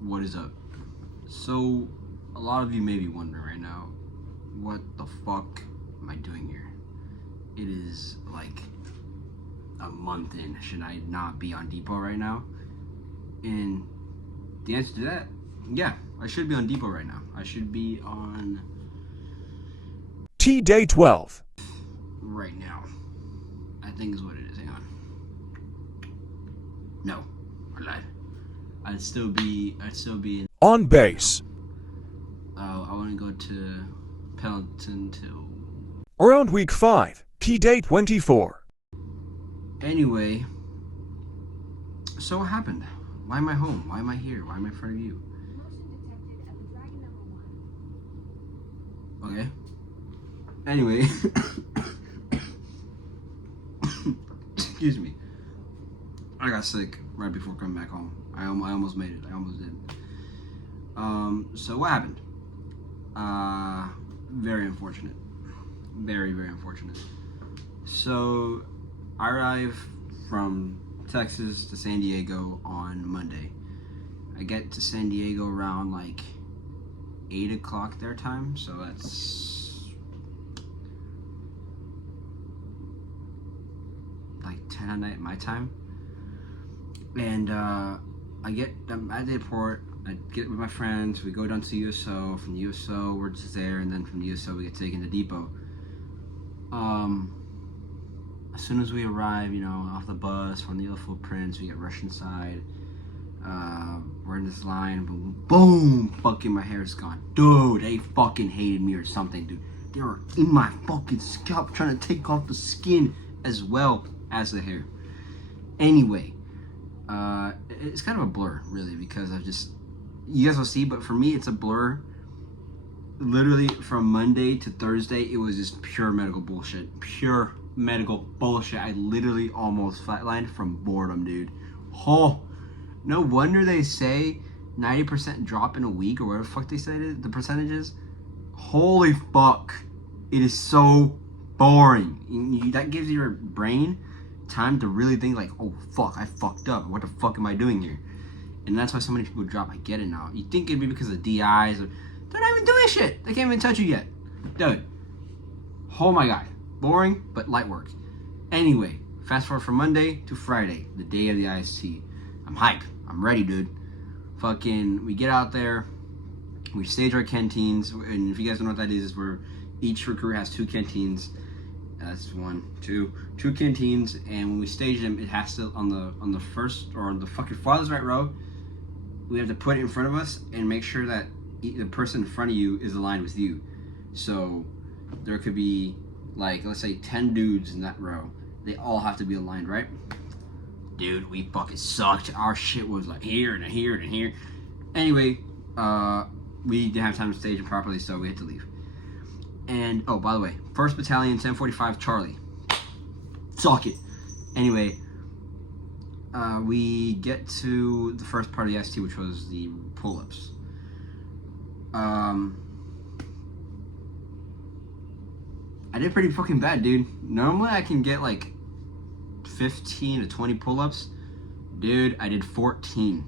What is up? So, a lot of you may be wondering right now, what the fuck am I doing here? It is like a month in. Should I not be on Depot right now? And the answer to that, yeah, I should be on Depot right now. I should be on T Day 12. right now. I think is what it is. Hang on. No, I lied. I'd still be in. On base. I want to go to Pendleton till. Around week 5. T Day 24. Anyway, so what happened? Why am I home? Why am I here? Why am I in front of you? Okay. Anyway, excuse me. I got sick right before coming back home. I almost made it. I almost did. So what happened? Very unfortunate. Very, very unfortunate. So I arrived from Texas to San Diego on Monday. I get to San Diego around like 8 o'clock their time, so that's like 10 at night my time. And I get at the airport. I get with my friends. We go down to USO. From the USO, we're just there, and then from the USO, we get taken to Depot. As soon as we arrive, off the bus from the Yellow Footprints, we get rushed inside. We're in this line. Boom! Fucking my hair's gone. Dude, they fucking hated me or something, dude. They were in my fucking scalp trying to take off the skin as well as the hair. Anyway, it's kind of a blur, really, because you guys will see, but for me, it's a blur. Literally, from Monday to Thursday, it was just pure medical bullshit. Pure medical bullshit. I literally almost flatlined from boredom, dude. Oh, no wonder they say 90% drop in a week, or whatever the fuck they said the percentages. Holy fuck. It is so boring. That gives your brain time to really think like, oh fuck, I fucked up. What the fuck am I doing here? And that's why so many people drop. I get it now. You think it'd be because of DIs, or they're not even doing shit. They can't even touch you yet. Dude. Oh my god. Boring, but light work. Anyway, fast forward from Monday to Friday, the day of the IST. I'm hyped. I'm ready, dude. Fucking, we get out there. We stage our canteens. And if you guys don't know what that is where each recruit has 2 canteens. That's 1, 2 canteens. And when we stage them, it has to, on the first, or the fucking farthest right row, we have to put it in front of us and make sure that the person in front of you is aligned with you. So there could be, like, let's say 10 dudes in that row. They all have to be aligned, right? Dude, we fucking sucked. Our shit was like here and here and here. Anyway, we didn't have time to stage it properly, so we had to leave. And, oh, by the way, 1st Battalion, 1045 Charlie. Suck it. Anyway, we get to the first part of the ST, which was the pull-ups. I did pretty fucking bad, dude. Normally I can get like 15 to 20 pull-ups. Dude, I did 14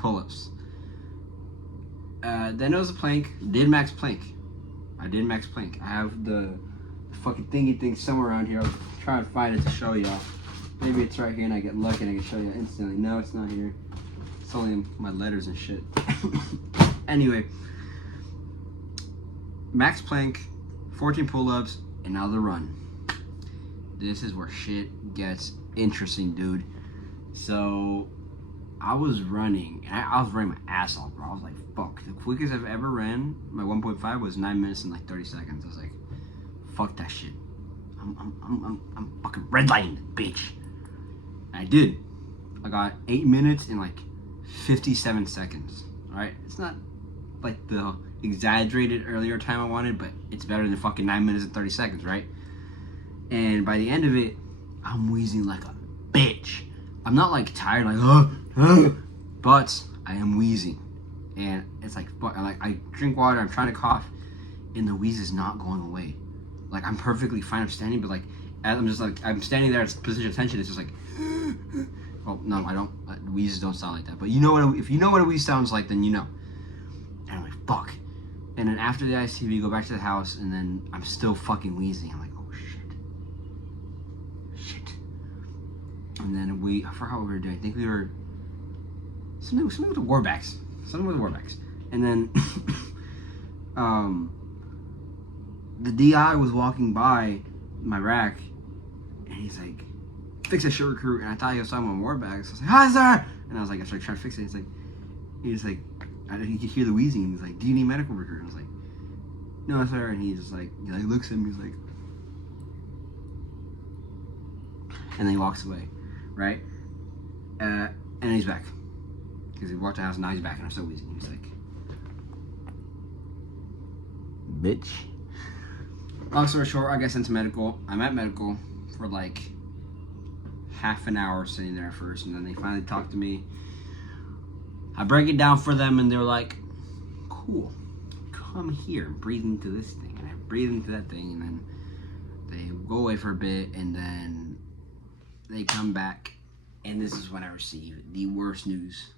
pull-ups. Then it was a plank. Did max plank. I did max plank. I have the fucking thingy thing somewhere around here. I'll try and find it to show y'all. Maybe it's right here and I get lucky and I can show you instantly. No, it's not here. It's only in my letters and shit. Anyway, max plank, 14 pull-ups, and now the run. This is where shit gets interesting, dude. So I was running, and I was running my ass off, bro. I was like, fuck. The quickest I've ever ran, my 1.5, was 9 minutes and like 30 seconds. I was like, fuck that shit. I'm fucking redlining, bitch. And I did. I got 8 minutes and like 57 seconds. Alright? It's not like the exaggerated earlier time I wanted, but it's better than fucking 9 minutes and 30 seconds, right? And by the end of it, I'm wheezing like a bitch. I'm not like tired, like, but I am wheezing. And it's like, I drink water, I'm trying to cough, and the wheeze is not going away. Like, I'm perfectly fine, I'm standing, but like, I'm standing there, it's position of tension, it's just like, well, no, I don't, wheezes don't sound like that. But you know what? If you know what a wheeze sounds like, then you know. And I'm like, fuck. And then after the iced tea, we go back to the house, and then I'm still fucking wheezing. I'm like, oh shit. And then I forgot what we were doing. I think we were something with the Warbacks. And then the DI was walking by my rack, and he's like, fix that shit, recruit. And I thought he was talking about Warbacks. So I was like, hi, sir. And I was like, I started trying to fix it. He's like, he could hear the wheezing. He's like, do you need medical, recruit? And I was like, no, sir. And he looks at me. He's like, and then he walks away, right? And he's back. Because he walked the house, and now he's back, and I'm still wheezing. He's like, bitch. Long story short, I got sent to medical. I'm at medical for like half an hour sitting there at first, and then they finally talked to me. I break it down for them, and they're like, cool, come here, breathe into this thing. And I breathe into that thing, and then they go away for a bit, and then they come back, and this is when I receive the worst news.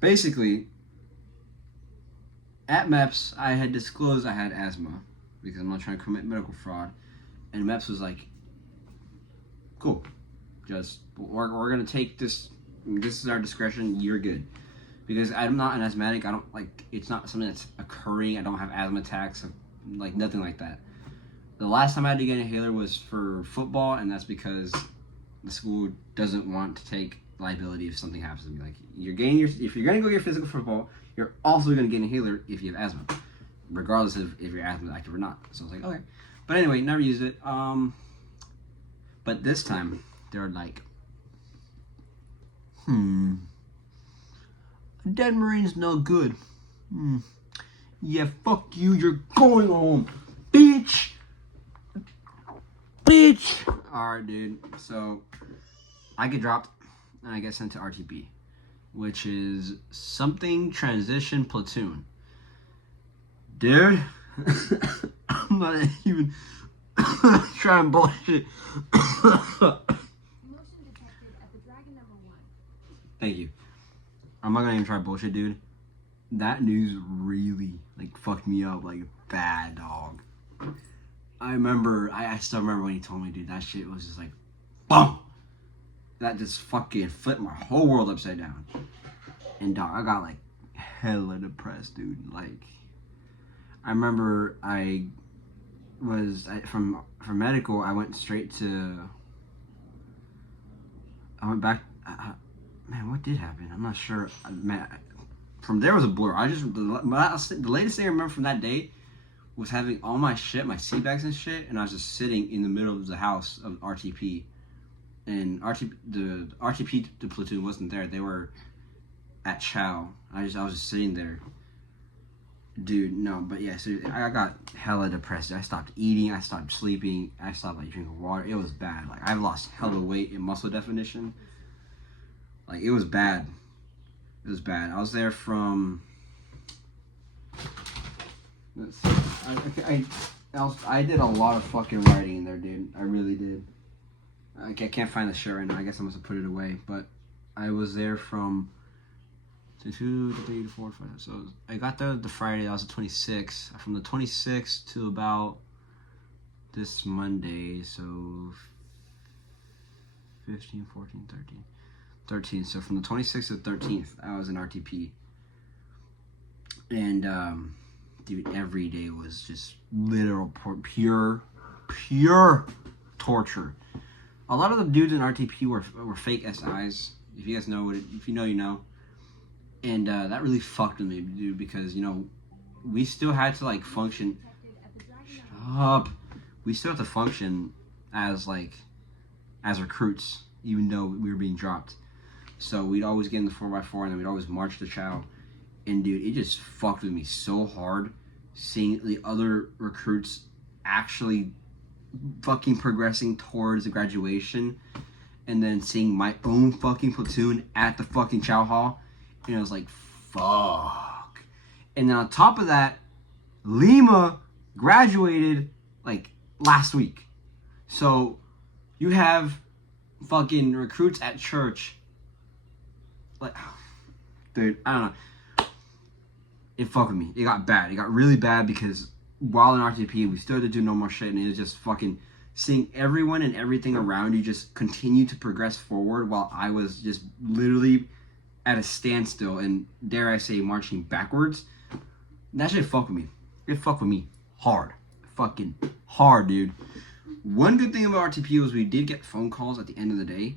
Basically, at MEPS, I had disclosed I had asthma because I'm not trying to commit medical fraud. And MEPS was like, cool, just, we're going to take this is our discretion, you're good. Because I'm not an asthmatic, it's not something that's occurring, I don't have asthma attacks, like nothing like that. The last time I had to get an inhaler was for football, and that's because the school doesn't want to take liability if something happens to me. Like, if you're going to go get physical football, you're also going to get an inhaler if you have asthma, regardless of if your asthma is active or not. So I was like, okay. But anyway, never used it. But this time, they're like, a dead Marine's no good. Yeah, fuck you, you're going home, bitch. Alright, dude. So, I get dropped, and I get sent to RTP, which is something transition platoon. Dude, I'm not even trying bullshit. Thank you. I'm not gonna even try bullshit, dude. That news really, fucked me up, bad, dog. I still remember when he told me, dude, that shit was just BOOM! That just fucking flipped my whole world upside down. And dog, I got hella depressed, dude. I remember from medical, I went back. Man, what did happen? I'm not sure. Man, from there was a blur. The latest thing I remember from that day was having all my shit, my sea bags and shit, and I was just sitting in the middle of the house of RTP. And the RTP, the platoon wasn't there. They were at Chow. I was just sitting there. Dude, no, but yeah, so I got hella depressed. I stopped eating, I stopped sleeping, I stopped drinking water. It was bad. I've lost hella weight in muscle definition. It was bad. It was bad. I was there from. Let's see. I did a lot of fucking writing in there, dude. I really did. I can't find the shit right now. I guess I must have put it away. But I was there from 2 to 3 to 4 to 5. So I got there the Friday. That was the 26th. From the 26th to about this Monday. So 15, 14, 13. So from the 26th to the 13th, I was in RTP. And, dude, every day was just literal pure torture. A lot of the dudes in RTP were fake SIs. If you guys know if you know, you know. And that really fucked with me, dude, because, we still had to, function. Shut up. We still had to function as recruits, even though we were being dropped. So we'd always get in the 4x4, and then we'd always march to Chow. And, dude, it just fucked with me so hard seeing the other recruits actually fucking progressing towards the graduation, and then seeing my own fucking platoon at the fucking Chow Hall. And I was like, fuck. And then on top of that, Lima graduated last week. So you have fucking recruits at church. Like, dude, I don't know. It fucked with me. It got bad. It got really bad because while in RTP, we still had to do normal shit, and it was just fucking seeing everyone and everything around you just continue to progress forward while I was just literally at a standstill and, dare I say, marching backwards. That shit fucked with me. It fucked with me hard. Fucking hard, dude. One good thing about RTP was we did get phone calls at the end of the day.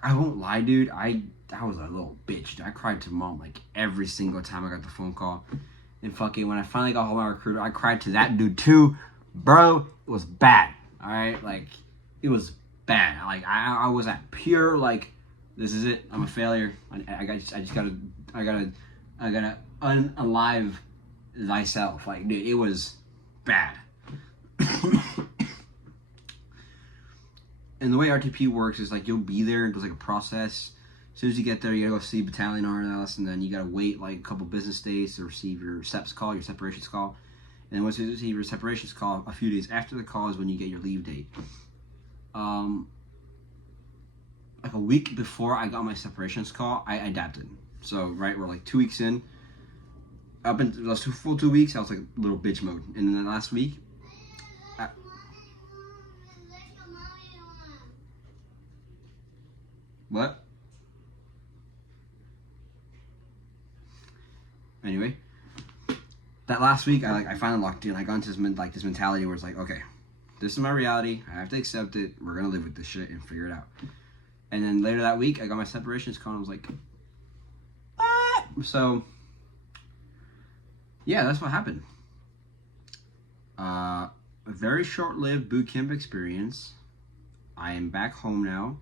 I won't lie, dude. I was a little bitch, dude. I cried to mom like every single time I got the phone call. And fucking when I finally got home, my recruiter, I cried to that dude too. Bro, it was bad. Alright? Like, it was bad. Like, I was at pure, like, this is it. I'm a failure. I gotta unalive thyself. Like, dude, it was bad. And the way RTP works is like you'll be there and there's like a process. As soon as you get there, you gotta go see battalion RLS, and then you gotta wait like a couple business days to receive your SEPS call, your separations call. And then once you receive your separations call, a few days after the call is when you get your leave date. Like a week before I got my separations call, I adapted. So right, we're like 2 weeks in. Up in those full 2 weeks, I was like little bitch mode. And then the last week, what? Anyway, that last week, I finally locked in. I got into this mentality where it's like, okay, this is my reality. I have to accept it. We're gonna live with this shit and figure it out. And then later that week, I got my separations call. And I was like, ah! So yeah, that's what happened. A very short-lived boot camp experience. I am back home now.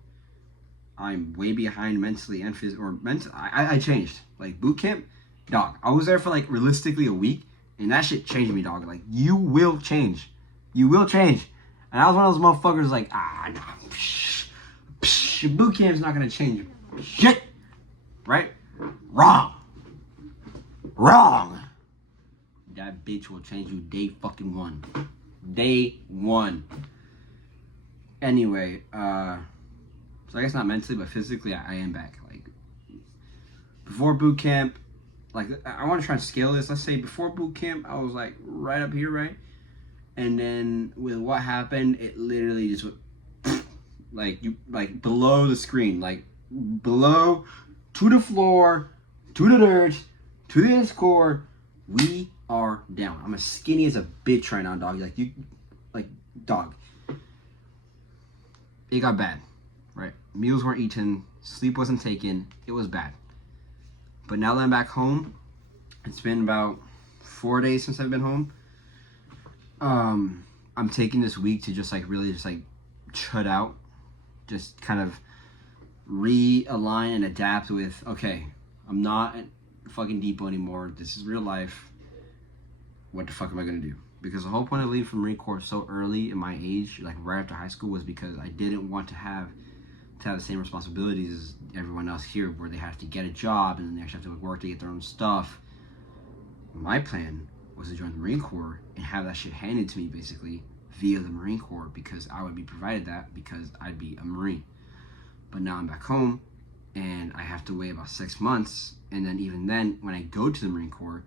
I'm way behind mentally and physically. I changed. Like, boot camp, dog. I was there for, like, realistically a week, and that shit changed me, dog. Like, you will change. You will change. And I was one of those motherfuckers like, nah. Boot camp's not gonna change shit. Right? Wrong. That bitch will change you day fucking one. Day one. Anyway, so I guess not mentally, but physically, I am back. Like, before boot camp, like, I want to try and scale this. Let's say before boot camp, I was like right up here, right? And then with what happened, it literally just went like below the screen, like below to the floor, to the dirt, to the Discord. We are down. I'm as skinny as a bitch right now, dog. Dog. It got bad. Right, meals weren't eaten, sleep wasn't taken, it was bad. But now that I'm back home, it's been about 4 days since I've been home. I'm taking this week to just really chud out, just kind of realign and adapt with, okay, I'm not at fucking depot anymore, this is real life, what the fuck am I gonna do? Because the whole point of leaving from Marine Corps so early in my age, like right after high school, was because I didn't want to have the same responsibilities as everyone else here, where they have to get a job and then they actually have to work to get their own stuff. My plan was to join the Marine Corps and have that shit handed to me basically via the Marine Corps, because I would be provided that because I'd be a Marine. But now I'm back home and I have to wait about 6 months, and then even then, when I go to the Marine Corps,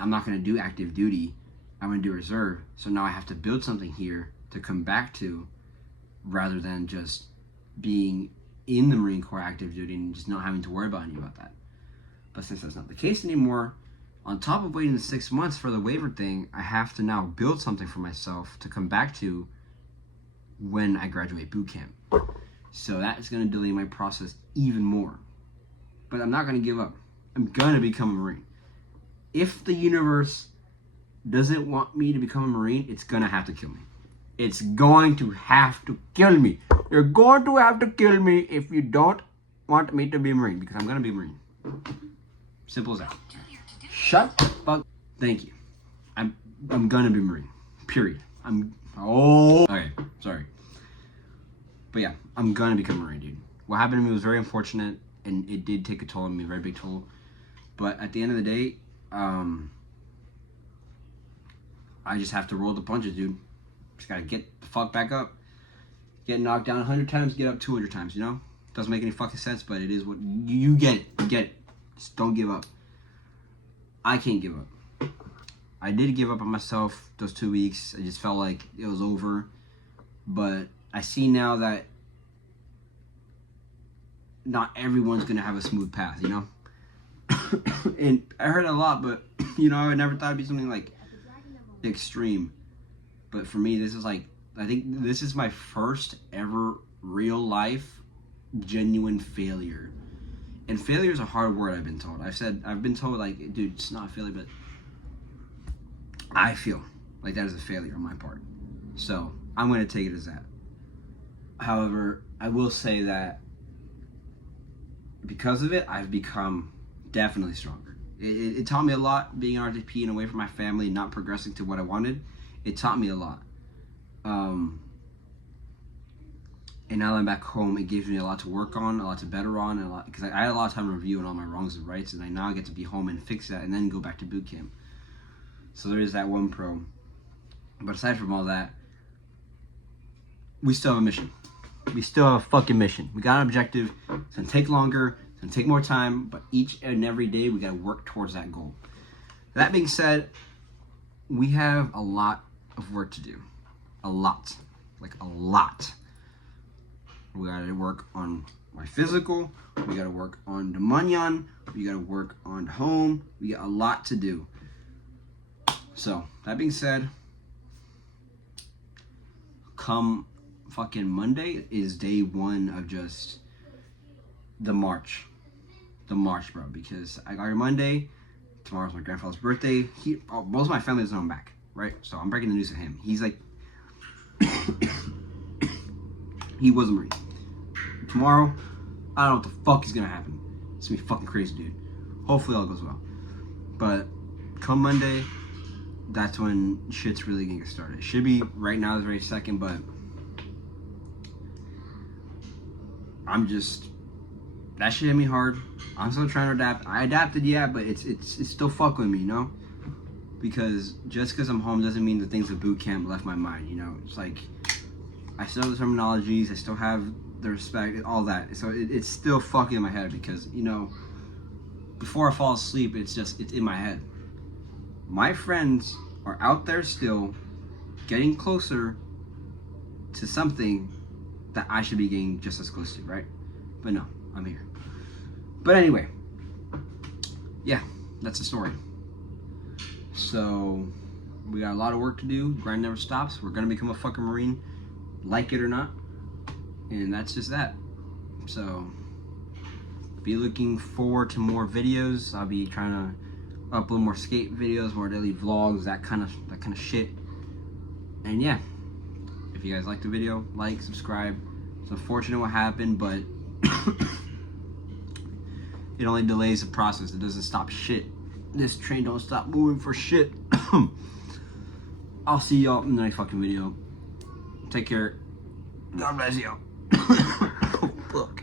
I'm not going to do active duty, I'm going to do reserve. So now I have to build something here to come back to, rather than just being in the Marine Corps active duty and just not having to worry about any about that. But since that's not the case anymore, on top of waiting the 6 months for the waiver thing, I have to now build something for myself to come back to when I graduate boot camp. So that is going to delay my process even more. But I'm not going to give up. I'm going to become a Marine. If the universe doesn't want me to become a Marine, it's going to have to kill me. It's going to have to kill me. You're going to have to kill me if you don't want me to be a Marine, because I'm going to be a Marine. Simple as that. Shut the fuck. Thank you. I'm going to be a Marine. Period. Okay, sorry. But yeah, I'm going to become a Marine, dude. What happened to me was very unfortunate, and it did take a toll on me, a very big toll. But at the end of the day, I just have to roll the punches, dude. Just gotta get the fuck back up. Get knocked down 100 times, get up 200 times, you know? Doesn't make any fucking sense, but it is what you get it. You get it. Just don't give up. I can't give up. I did give up on myself those 2 weeks. I just felt like it was over. But I see now that not everyone's going to have a smooth path, you know? And I heard it a lot, but, you know, I never thought it'd be something like extreme. But for me, this is like, I think this is my first ever real life genuine failure. And failure is a hard word, I've been told. I've been told, like, dude, it's not a failure, but I feel like that is a failure on my part. So I'm going to take it as that. However, I will say that because of it, I've become definitely stronger. It taught me a lot being an RTP and away from my family and not progressing to what I wanted. It taught me a lot. And now that I'm back home, it gives me a lot to work on, a lot to better on, and a lot, because I had a lot of time reviewing all my wrongs and rights, and I now get to be home and fix that and then go back to boot camp. So there is that one pro. But aside from all that, we still have a mission. We still have a fucking mission. We got an objective. It's gonna take longer, it's gonna take more time, but each and every day we gotta work towards that goal. That being said, we have a lot of work to do. A lot. Like a lot. We gotta work on my physical. We gotta work on the manyan. We gotta work on home. We got a lot to do. So, that being said, come fucking Monday is day one of just the march. The march, bro. Because I got here Monday. Tomorrow's my grandfather's birthday. Most of my family doesn't know I'm back, right? So I'm breaking the news to him. He's like, he was a Marine. Tomorrow, I don't know what the fuck is gonna happen. It's gonna be fucking crazy, dude. Hopefully all goes well. But come Monday, that's when shit's really gonna get started. It should be right now, this very second, but that shit hit me hard. I'm still trying to adapt. I adapted, yeah, but it's still fucking with me, you know? Because just because I'm home doesn't mean the things at boot camp left my mind, you know? It's like, I still have the terminologies, I still have the respect, all that. So it's still fucking in my head because, you know, before I fall asleep, it's in my head. My friends are out there still getting closer to something that I should be getting just as close to, right? But no, I'm here. But anyway, yeah, that's the story. So we got a lot of work to do. Grind never stops. We're gonna become a fucking Marine, like it or not. And that's just that. So be looking forward to more videos. I'll be trying to upload more skate videos, more daily vlogs, that kind of shit. And yeah, if you guys liked the video, like, subscribe. It's unfortunate what happened, but it only delays the process. It doesn't stop shit. This train don't stop moving for shit. I'll see y'all in the next fucking video. Take care. God bless y'all. Oh, fuck.